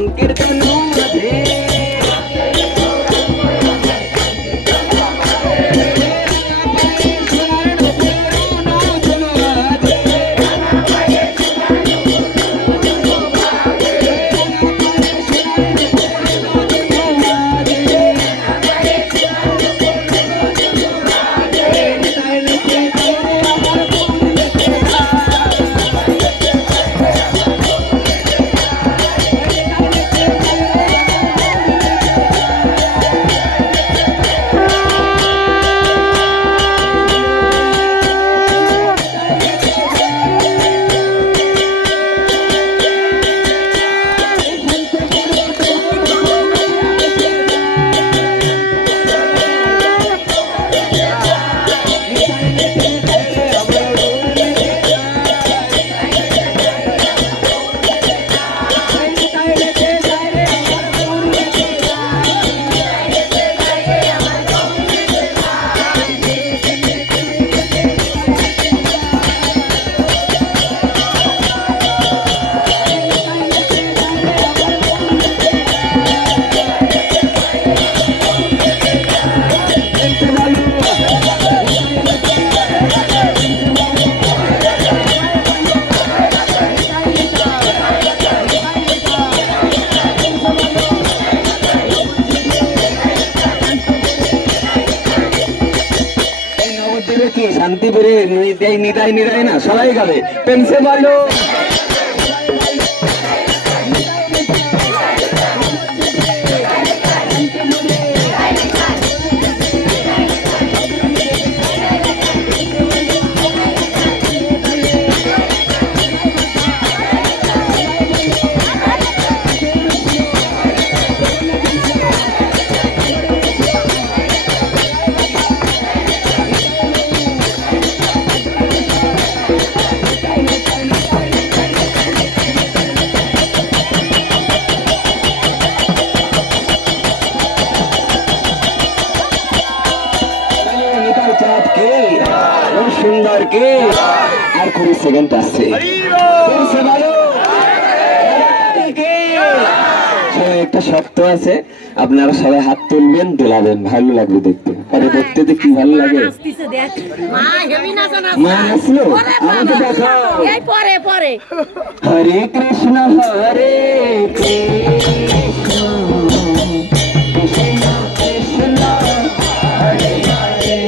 সংকীর্তন মাঝে শান্তি বেড়ে নিদায় নিদায় না সবাই গাবে পেন্সে বলো সুন্দর কে আর কুড়ি সেকেন্ড আসছে একটা শর্ত আছে আপনারা সবাই হাত তুলবেন দোলাবেন ভালো লাগবে দেখতে আরে দেখতে কি ভালো লাগে মা আসলো আমাকে দেখাও হরে কৃষ্ণ হরে কৃষ্ণ কৃষ্ণ কৃষ্ণ হরে হরে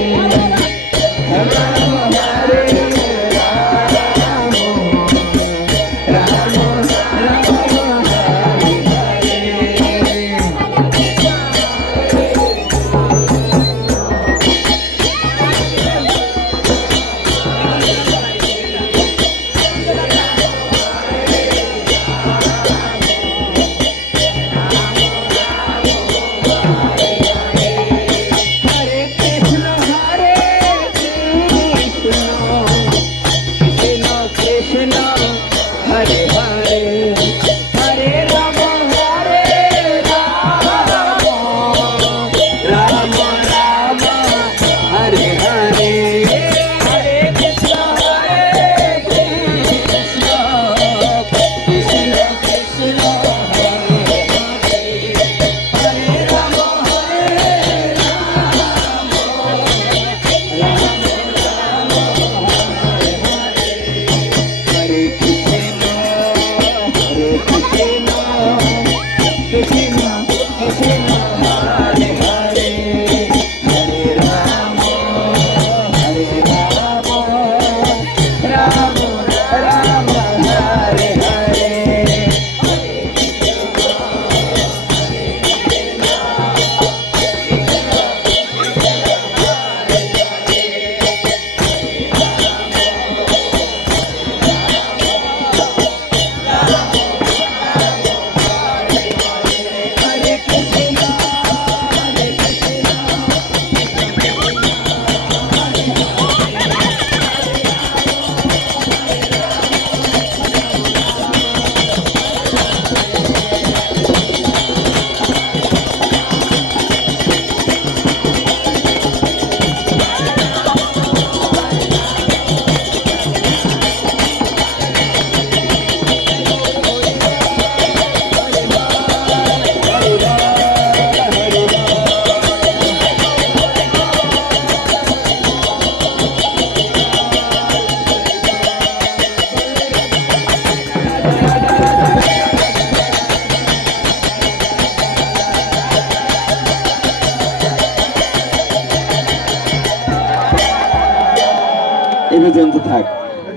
পর্যন্ত থাক।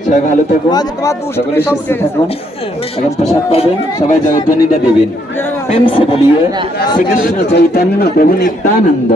সবাই ভালো থাকুন, সকলে সুস্থ থাকুন, এবং প্রসাদ পাবেন। সবাই জয়ধ্বনিটা দেবেন। প্রেম সে বলিয়ে শ্রীকৃষ্ণ চৈতন্য প্রভু নিত্যানন্দ।